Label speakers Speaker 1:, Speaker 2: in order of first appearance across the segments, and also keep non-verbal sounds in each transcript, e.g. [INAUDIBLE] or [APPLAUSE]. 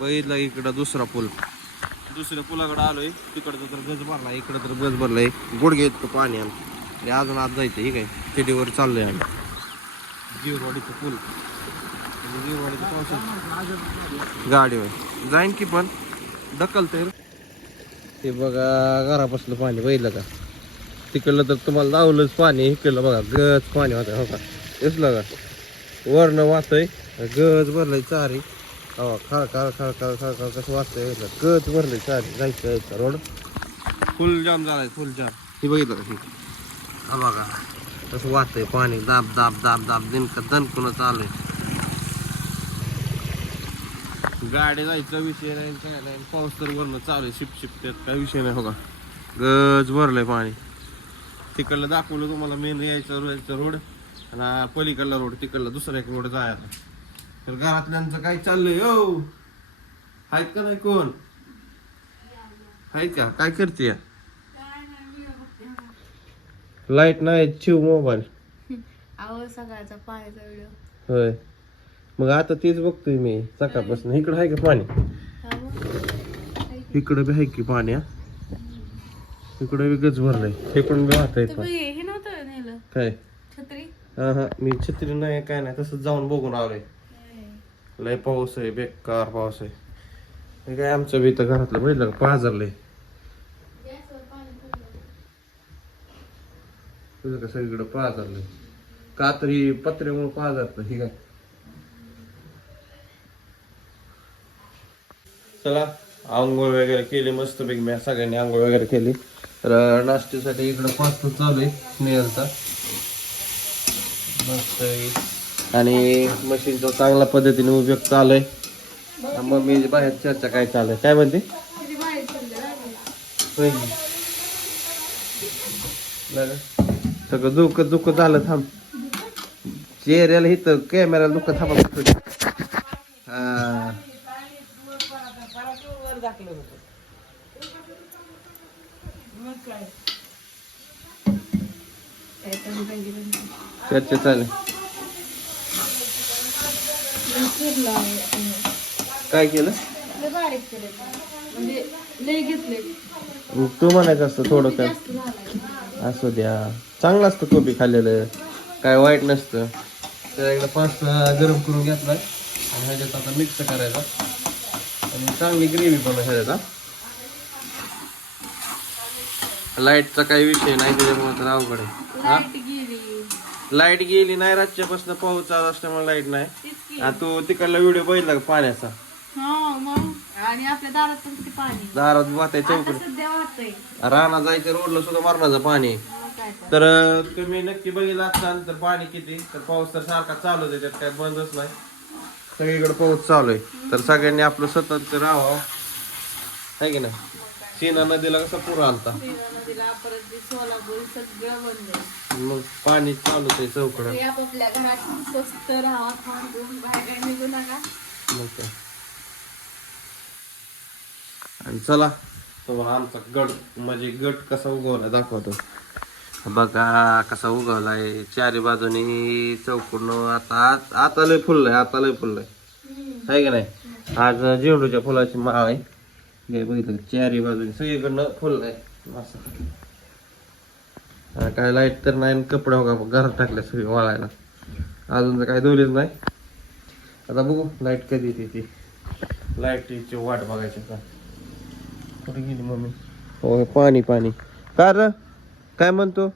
Speaker 1: बघितलं इकडं दुसरा पूल. दुसऱ्या पुलाकडे आलोय. तिकडचं तर गज भरला इकडं तर गज भरलाय. गुडघे इतकं पाणी आहे. आणि अजून आज जायचं हे काय? चिडीवर चाललोय आम्ही. जीववाडीचं पूल. जीववाडीचं पावसाचं गाडीवर. जाईन की पण? ढकलतंय रे. हे बघा घरापासलं पाणी बघितलं का? तिकडलं तर तुम्हाला दावलंच पाणी इकडलं बघा गज पाणी होतं हो का? दिसलं का? वरनं वाहतंय गज भरलंय चारी. हो खळ खळ खळ खळ खळ खळ कसं वाचतंय गज भरलंय चारी जायचं यायचं रोड. फुल जाम झालाय फुल जाम हे बघितलं का? हे. बघा कसं वाहतंय पाणी दाब दाब दाब दाब दिनक दणकून चालू गाडी जायचा विषय नाही काय नाही. पाऊस तर वरनं चालू आहे शिप शिप त्यात काय विषय नाही हो का गज भरलंय पाणी. तिकडलं दाखवलं तुम्हाला मेन यायचं यायचं रोड आणि पलीकडला रोड तिकडला दुसरा एक रोड जायचा. तर घरातल्यांचं काय चाललंय हो? आहेत का नाही कोण? आहेत का? काय करते लाइट नाही चिव मोबाईल. [LAUGHS]
Speaker 2: अहो सकाळचा पाण्याचा व्हिडिओ.
Speaker 1: होय. मग आता तेच बघतोय मी सकाळपासून. इकडं आहे का पाणी? इकडं बी आहे की पाणी हा? इकडं बी गज भरलंय. हे पण बी वाहत आहे
Speaker 2: तुम्ही हे नव्हतं नेलं.
Speaker 1: काय?
Speaker 2: छत्री?
Speaker 1: हा हा. मी छत्री नाही काय नाही तसंच जाऊन बघून आलोय. लय पाऊस आहे बेकार पाऊस आहे. काय आमचं बी तर घरातलं बघितलं का? पाजरलंय. तुझं कसं इकडं पाजरलंय? का तरी पत्र्यामुळे पाजरतं हे काय? चला आंघोळ वगैरे केली मस्त पैकी मी सगळ्यांनी आंघोळ वगैरे केली. तर नाश्त्यासाठी इकडं पास्ता चालू आहे स्नेहलचा मस्त आहे. आणि मशीनचा चांगल्या पद्धतीने उपयोग चालू आहे. मग मी बाहेर चर्चा काय चालू आहे? काय म्हणते? सगळं दुःख दुःख झालं थांब. चेहऱ्याला इथं कॅमेऱ्याला दुःख थांबा हा. चर्चा चालू आहे. काय? केलं?
Speaker 2: बारीक केले म्हणजे लय घेतले
Speaker 1: मग तू म्हणायचं असतं थोडं काय असू द्या. चांगलं असतं कोबी खाल्लेलं. काय वाईट नसतं. तर एकदा पास्ता गरम करून घेतला आणि ह्याच्यात आता मिक्स करायचा. आणि चांगली ग्रेव्ही पण लाईटचा काही विषय नाही त्याच्यामुळे तर अवघड आहे. हा?
Speaker 2: लाइट गेली.
Speaker 1: नाही रातच्यापासून पाऊस चालू असल्यामुळे लाइट नाही. तू तिकडला व्हिडिओ बघितला का पाण्याचा?
Speaker 2: हा मग. आणि आपल्या दारात पण किती पाणी
Speaker 1: दारात वाहतंय
Speaker 2: आता
Speaker 1: चौकडे. राणा जायच्या रोडला सुद्धा मरणाचं पाणी
Speaker 2: तर.
Speaker 1: तुम्ही नक्की बघितलं असाल तर पाणी किती? तर पाऊस तर सारखा चालू आहे त्याच्यात काय बंदच नाही. सगळीकडे पाऊस चालू आहे. तर सगळ्यांनी आपलं सतत राहावं. आहे की नाही? सीना नदीला कसा पूर आलता?
Speaker 2: श्रीराम नदीला परत ते सोलापूर सगळं बंद आहे.
Speaker 1: मग पाणी चालूच आहे चौकडं.
Speaker 2: तरी आपापल्या घरात स्वस्त राहा थांबून बाहेर काय निघू नका.
Speaker 1: मग काय? आणि चला. तुम्हाला आमचा गट म्हणजे गट कसा उगवला दाखवतो. बघा कसा उगवलाय. चारी बाजूनी चौकून आता आता लय फुललंय आता लय फुललंय. आहे का नाही? आज झेंडूच्या फुलाची माळ आहे. हे बघितलं चारी बाजूनी सगळीकडनं फुललंय. असं. काय लाइट तर नाही आणि कपडे होगा घरात टाकले सगळी वाळायला. अजून तर काय दोलीच नाही. आता बघू लाइट कधी येते ती. लाईटची वाट बघायची का कुठे गेली मम्मी? हो पाणी पाणी. का काय म्हणतो?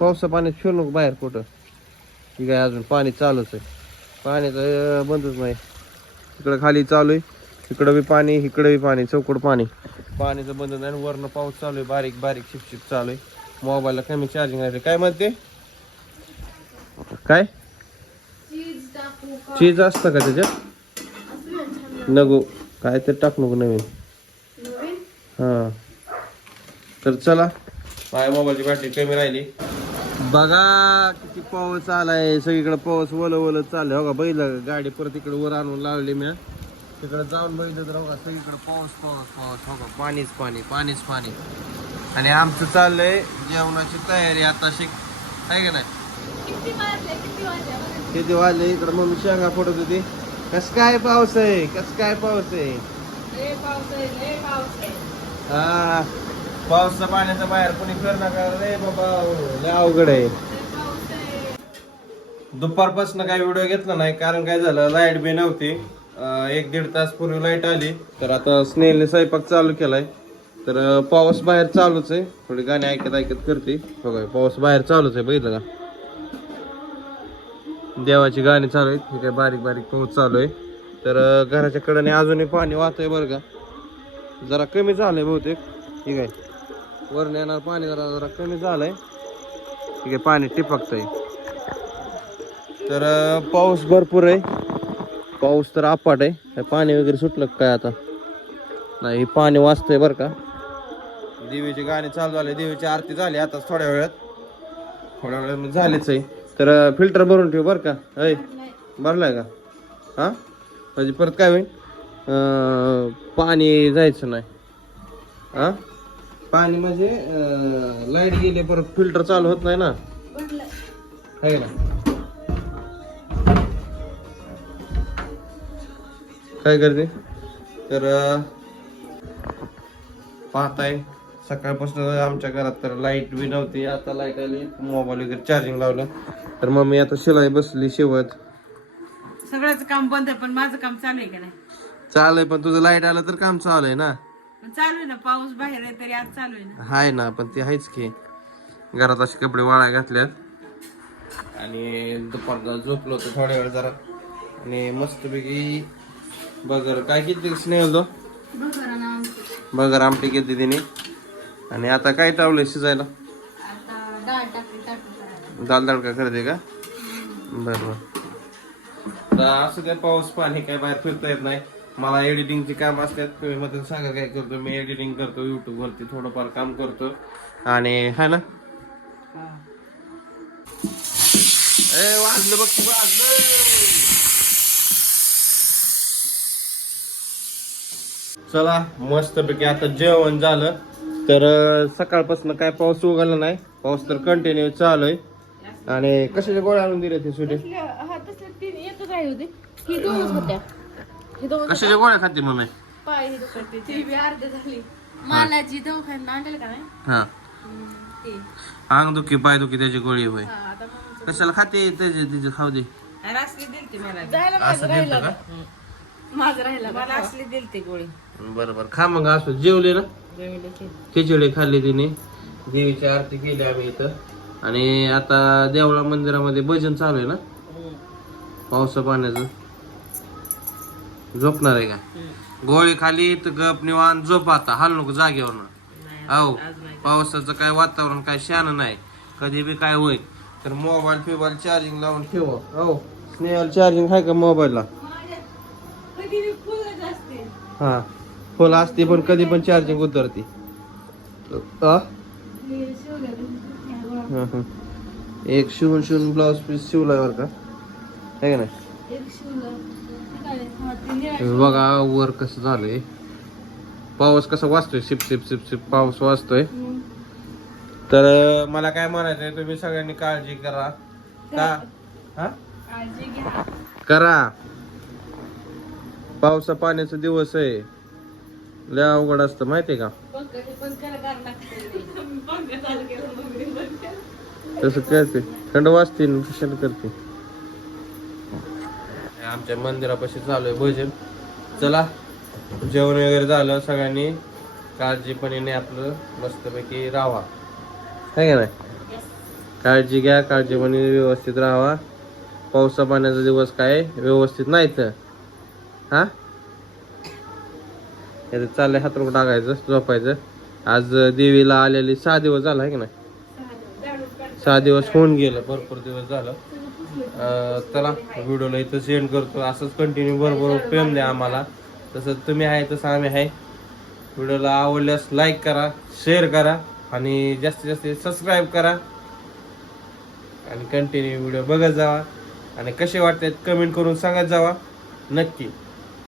Speaker 1: पावसा पाण्यात फिरू नको बाहेर कुठं. ठीक आहे अजून पाणी चालूच आहे. पाण्याचं बंदच नाही. इकडं खाली चालू आहे. इकडं बी पाणी इकडं बी पाणी चौकड पाणी. पाणीचं बंद नाही आणि वरनं पाऊस चालू आहे. बारीक बारीक शिपशिप चालू आहे. मोबाईलला कमी चार्जिंग आहे काय म्हणते? काय?
Speaker 2: चीज
Speaker 1: असतं का त्याच्यात?
Speaker 2: असं ना छान
Speaker 1: नको. काय तर टाक नको नवीन? हा. तर चला. माझ्या मोबाईलची बॅटरी कमी राहिली. बघा किती पाऊस आलाय. सगळीकडे पाऊस वल वल चाललंय हो का? बैल गाडी परत इकडे वर आणून लावली मी तिकडे जाऊन बघितलं तर बघा सगळीकडे पाऊस पाऊस पाऊस. हो का? पाणीच पाणी पाणीच पाणी. आणि आमचं चाललंय जेवणाची तयारी. आता शिक आहे का नाही?
Speaker 2: किती वाजले? किती वाजले? बघा.
Speaker 1: किती वाजले? इकडे मम्मी शेंगा पडत होती. कस काय पाऊस आहे? कस काय पाऊस आहे?
Speaker 2: लय पाऊस आहे लय पाऊस आहे.
Speaker 1: हा. पावसाच्या पाण्याचा बाहेर कोणी कर का? रे बाबा हो, लय अवघड आहे. दुपारपासून काही व्हिडिओ घेतला नाही कारण काय झालं लाइट बी नव्हती. एक दीड तास पूर्वी लाइट आली. तर आता स्नेहलने स्वयंपाक चालू केलाय. तर पाऊस बाहेर चालूच आहे. थोडी गाणी ऐकत ऐकत करते. बघा पाऊस बाहेर चालूच आहे बघितलं का? देवाची गाणी चालू आहेत. हे काय बारीक बारीक पाऊस चालू आहे. तर घराच्या कडेने अजूनही पाणी वाहतंय बरं का? जरा कमी झालंय बहुतेक. ठीक आहे वरून येणार पाणी जरा जरा कमी झालंय. ठीक आहे पाणी टिपकतंय. तर पाऊस भरपूर आहे. पाऊस तर अपाट आहे. काय पाणी वगैरे सुटलं काय आता? नाही पाणी वाचतंय बरं का. देवीची गाणी चालू झाले. देवीची आरती झाली आता थोड्या वेळात. थोड्या वेळात झालीच आहे. तर फिल्टर भरून ठेव बरं का? अय भरलाय का? हा? म्हणजे परत काय होईल? पाणी जायचं नाही. हा? पाणी म्हणजे लाइट गेली परत फिल्टर चालू होत नाही ना. आहे ना? काय करते? तर पाहताय सकाळपासून आमच्या घरात तर लाइट बी नव्हती. आता लाइट आली मोबाईल वगैरे चार्जिंग लावलं. तर मम्मी आता शिलाई बसली शेवट.
Speaker 3: सगळ्याच काम बंद आहे पण माझं काम चालू आहे का नाही?
Speaker 1: चालय पण तुझं लाइट आलं तर काम चालू आहे ना?
Speaker 3: चालू आहे ना पाऊस बाहेर आहे तरी आज चालू आहे ना.
Speaker 1: हाय ना पण ते आहेच की घरात असे कपडे वाळा घातल्यात. आणि दुपारला झोपलो होतो थोड्या वेळ जरा. आणि मस्तपैकी बगर काय किती स्नेहल तो?
Speaker 2: भगर आणि आमटी.
Speaker 1: बगर आमटी केली तिने. आणि आता काय टावलंय शिजायला?
Speaker 2: आता डाळ टाकली टाकली करायला.
Speaker 1: दाल तडका करते का? बरं बरं. तर असं काय पाऊस पाणी काय बाहेर फिरता येत नाही. मला एडिटिंगचे काम असतात तुम्ही मध्ये सांगा काय करतो मी एडिटिंग करतो युट्यूब वरती थोडंफार काम करतो. आणि है ना? ए वाजलं बघ वाजलं. चला मस्तपैकी आता जेवण झालं. तर सकाळपासून काय पाऊस उघडला नाही. पाऊस तर कंटिन्यू चालू आहे. आणि कशाच्या गोळ्या आणून दिल्या ते सुटे?
Speaker 2: हा
Speaker 1: कशाच्या गोळ्या खाते मम्मी?
Speaker 2: पाय ही दुखते ती. बी अर्ध झाली. मालाची दवाखान्यात आणलेलं का नाही?
Speaker 1: हा.
Speaker 2: हम्म, ती.
Speaker 1: अंग दुखी पाय दुखी त्याची गोळी होय
Speaker 2: हा आता.
Speaker 1: कशाला खाते त्याचे तिचे खाऊ दे.
Speaker 3: आणि असली दिलती मला.
Speaker 2: जायला माझं
Speaker 1: असं
Speaker 2: राहिलं
Speaker 1: देतं
Speaker 2: का? माझं राहिलं
Speaker 3: मला असली दिलती गोळी.
Speaker 1: बरं बरं खा मग असं. जेवले ना?
Speaker 3: जेवले की.
Speaker 1: खिचडी खाल्ली तिने. देवीची आरती केली आम्ही इथं. आणि आता देवळा मंदिरामध्ये भजन चालू आहे ना? पावसा पाण्याचं झोपणार आहे का? गोळी खाली तर गप निवांत झोप आता. हाल नको जागेवर अहो पावसाचं काय वातावरण काय शान नाही. कधी बी काय होईल. तर मोबाईल फिबाईल चार्जिंग लावून ठेवा. हो स्नेहल चार्जिंग आहे का मोबाईलला? हा फुल असते पण कधी पण चार्जिंग उतरते?
Speaker 2: हे
Speaker 1: हं, हं. एक शिवून शिवून ब्लाऊज पीस शिवलाय बरं का? आहे का नाही? बघा वर कसं झालंय. पाऊस कसा वाचतोय? सिप सिप सिप सिप पाऊस वाचतोय. तर मला काय म्हणायचंय तुम्ही सगळ्यांनी काळजी करा. का? हा? करा. पावसा पाण्याचा दिवस आहे. लय अवघड असतं माहितीये का? तसं करते थंड वाजते कशाला करते. आमच्या मंदिरापाशी चालू आहे भजन. चला जेवण वगैरे झालं सगळ्यांनी काळजीपणीने आपलं मस्तपैकी राहा आहे का नाही? काळजी घ्या काळजीपणे व्यवस्थित राहा पावसा पाण्याचा दिवस काय? व्यवस्थित नाही तर हा? याचं चाललंय हातरून टाकायचं झोपायचं. आज देवीला आलेली सहा दिवस झाला आहे की नाही? सहा दिवस होऊन गेलं भरपूर दिवस झालं. चला व्हिडिओला इथं सेंड करतो. असंच कंटिन्यू बरोबर प्रेम द्या आम्हाला. तसं तुम्ही आहे तसं आम्ही आहे. व्हिडिओला आवडल्यास लाईक करा शेअर करा आणि जास्तीत जास्त सबस्क्राईब करा. आणि कंटिन्यू व्हिडिओ बघत जावा. आणि कसे वाटतात कमेंट करून सांगत जावा. नक्की.